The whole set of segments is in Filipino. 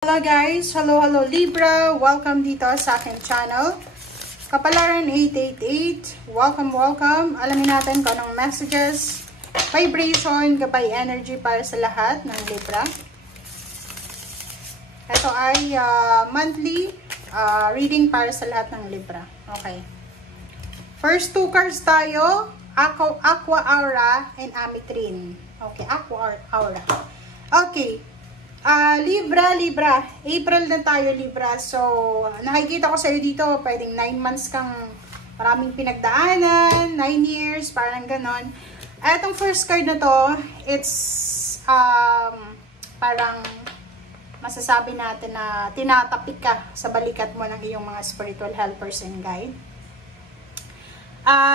Hello guys! Hello Libra! Welcome dito sa aking channel. Kapalaran 888. Welcome! Alamin natin kung anong messages, vibration, gabay energy para sa lahat ng Libra. Ito ay monthly reading para sa lahat ng Libra. Okay. First two cards tayo. Aqua Aura and Ametrine. Okay, Aqua Aura. Okay. Libra. April na tayo, Libra. So, nakikita ko sa'yo dito, pwedeng 9 months kang maraming pinagdaanan, 9 years, parang ganon. Etong first card na to, it's parang masasabi natin na tinatapik ka sa balikat mo ng iyong mga spiritual helpers and guide.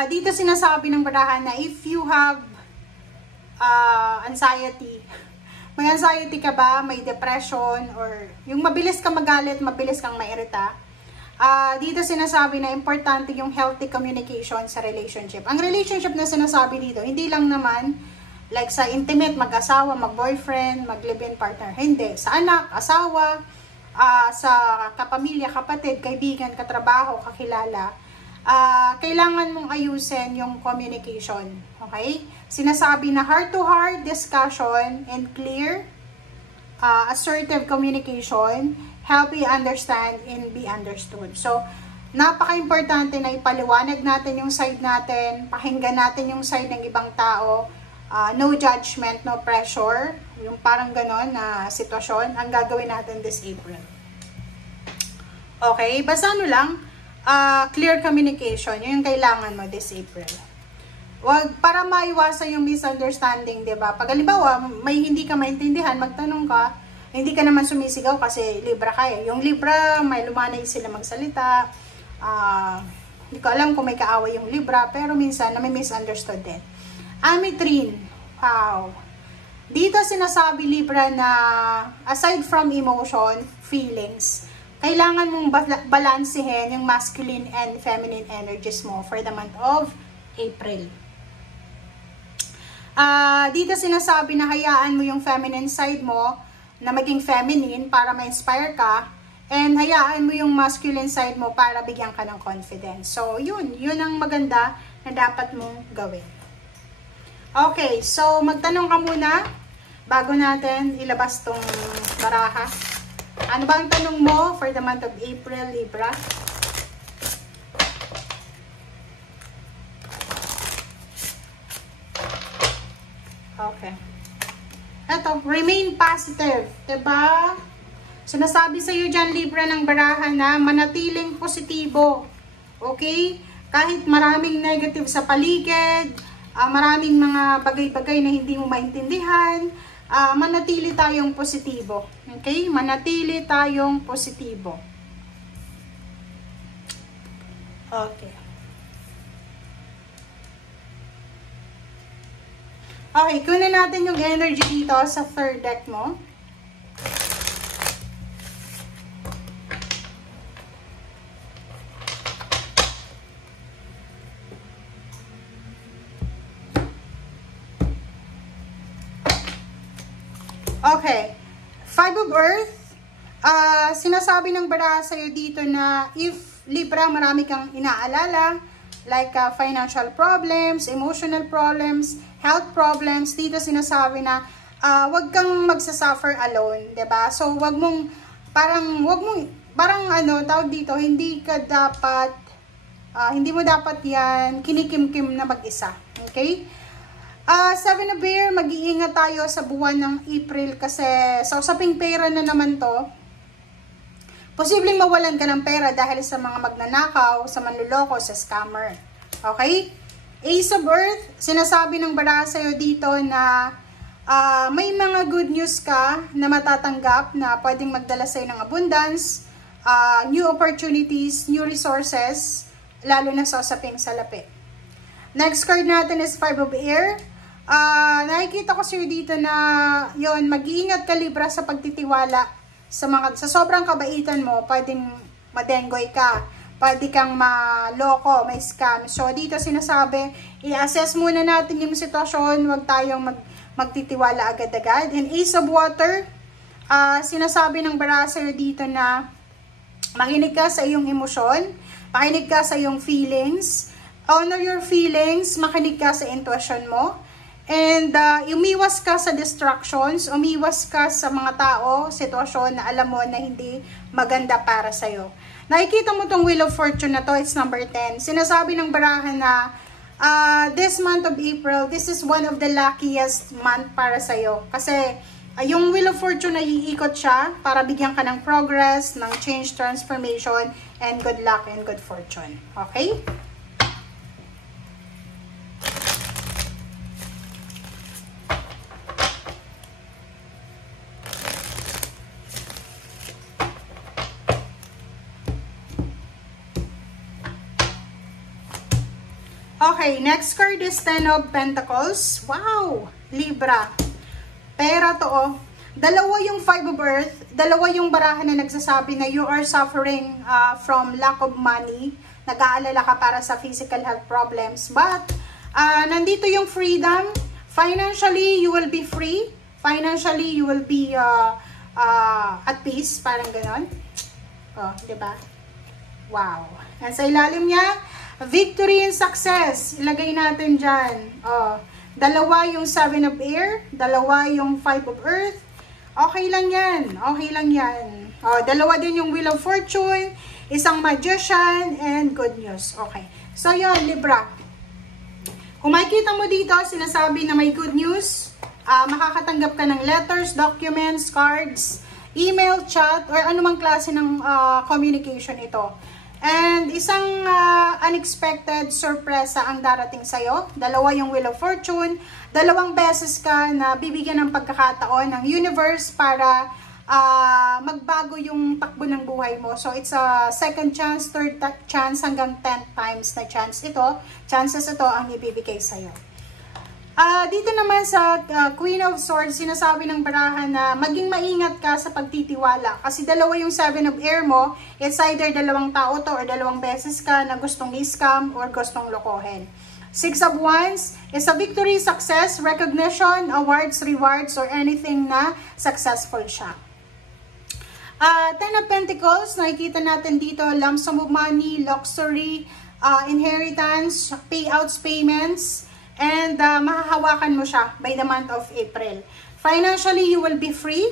Dito sinasabi ng barahan na if you have anxiety, may anxiety ka ba, may depression, or yung mabilis kang magalit, mabilis kang mairita, dito sinasabi na importante yung healthy communication sa relationship. Ang relationship na sinasabi dito, hindi lang naman like sa intimate, mag-asawa, mag-boyfriend, mag-live-in partner. Hindi. Sa anak, asawa, sa kapamilya, kapatid, kaibigan, katrabaho, kakilala, kailangan mong ayusin yung communication. Okay? Sinasabi na heart-to-heart discussion and clear, assertive communication help you understand and be understood. So, napaka-importante na ipaliwanag natin yung side natin, pakinggan natin yung side ng ibang tao, no judgment, no pressure, yung parang ganon na sitwasyon, ang gagawin natin this April. Okay? Basta ano lang, clear communication, yun yung kailangan mo this April. Wag, para maiwasan yung misunderstanding, 'di ba? Pag halimbawa, may hindi ka maintindihan, magtanong ka, hindi ka naman sumisigaw kasi Libra ka eh. Yung Libra, may lumanay sila magsalita. Hindi ko alam kung may kaaway yung Libra, pero minsan na may misunderstood din. Ametrine, wow. Dito sinasabi Libra na aside from emotion, feelings, kailangan mong balansehin yung masculine and feminine energies mo for the month of April. Dito sinasabi na hayaan mo yung feminine side mo na maging feminine para ma-inspire ka, and hayaan mo yung masculine side mo para bigyan ka ng confidence. So, yun ang maganda na dapat mong gawin. Okay, so magtanong ka muna bago natin ilabas tong baraha. Ano ba ang tanong mo for the month of April, Libra? Okay. Eto, remain positive. Diba? Sinasabi sa'yo dyan, Libra, ng baraha na manatiling positibo. Okay? Kahit maraming negative sa paligid, maraming mga bagay-bagay na hindi mo maintindihan, manatili tayong positibo. Okay? Manatili tayong positibo. Okay. Okay, kunin natin yung energy dito sa third deck mo. Okay. Five of Earth. Sinasabi ng baraha sa'yo dito na if Libra, marami kang inaalala, like financial problems, emotional problems, health problems, dito sinasabi na wag kang magsasuffer alone, 'di ba? So wag mong tawag dito, hindi mo dapat 'yan kinikim-kim na mag-isa. Okay? Seven of Bear, mag-iingat tayo sa buwan ng April kasi sa usaping pera na naman 'to. Posibleng mawalan ka ng pera dahil sa mga magnanakaw, sa manluloko, sa scammer. Okay? Ace of Earth, sinasabi ng baraha sa'yo dito na may mga good news ka na matatanggap na pwedeng magdala sa'yo ng abundance, new opportunities, new resources, lalo na sa usaping salapi. Next card natin is Five of Air. Nakikita ko sa'yo dito na yon, mag-iingat ka, Libra, sa pagtitiwala. Sa sobrang kabaitan mo, pwedeng madenggoy ka, pwede kang maloko, may scam. So, dito sinasabi, i-assess muna natin yung sitwasyon, huwag tayong magtitiwala agad-agad. And Ace of Water, Sinasabi ng baraha sa'yo dito na makinig ka sa iyong emosyon, makinig ka sa iyong feelings, honor your feelings, makinig ka sa intuition mo, and umiwas ka sa distractions, umiwas ka sa mga tao, sitwasyon na alam mo na hindi maganda para sa'yo. Nakikita mo tong Wheel of Fortune na to, it's number 10. Sinasabi ng baraha na this month of April, this is one of the luckiest month para sa'yo. Kasi yung Wheel of Fortune na iikot siya para bigyan ka ng progress, ng change, transformation, and good luck and good fortune. Okay? Okay, next card is Ten of Pentacles. Wow! Libra. Pera to, oh. Dalawa yung Five of Earth. Dalawa yung baraha na nagsasabi na you are suffering from lack of money. Nag-aalala ka para sa physical health problems. But, nandito yung freedom. Financially, you will be free. Financially, you will be at peace. Parang ganon. Oh, diba? Wow. And sa ilalim niya, victory and success. Ilagay natin dyan. Oh, dalawa yung Seven of Air. Dalawa yung Five of Earth. Okay lang yan. Okay lang yan. Oh, dalawa din yung Wheel of Fortune. Isang Magician. And good news. Okay. So, yun, Libra. Kung makikita mo dito, sinasabi na may good news. Makakatanggap ka ng letters, documents, cards, email, chat, or anumang klase ng communication ito. And isang unexpected sorpresa ang darating sa'yo. Dalawa yung Wheel of Fortune. Dalawang beses ka na bibigyan ng pagkakataon ng universe para magbago yung takbo ng buhay mo. So it's a second chance, third chance, hanggang 10 times na chances ito ang ibibigay sa'yo. Dito naman sa Queen of Swords, sinasabi ng baraha na maging maingat ka sa pagtitiwala. Kasi dalawa yung Seven of Air mo, it's either dalawang tao to or dalawang beses ka na gustong i-scam or gustong lokohin. Six of Wands is a victory, success, recognition, awards, rewards, or anything na successful siya. Ten of Pentacles, nakikita natin dito, lump sum of money, luxury, inheritance, payouts, payments, and mahahawakan mo siya by the month of April. Financially, you will be free.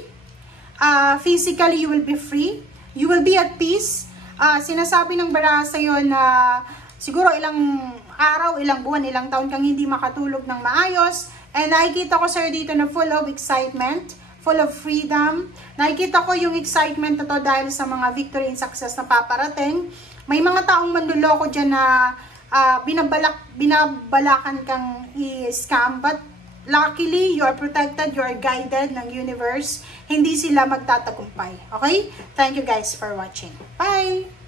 Physically, you will be free. You will be at peace. Sinasabi ng baraha sa'yo na siguro ilang araw, ilang buwan, ilang taon kang hindi makatulog ng maayos. And nakikita ko sa'yo dito na full of excitement, full of freedom. Nakikita ko yung excitement na to dahil sa mga victory and success na paparating. May mga taong manluloko dyan na binabalakan kang i-scam, but luckily, you are protected, you are guided ng universe. Hindi sila magtatagumpay. Okay? Thank you guys for watching. Bye!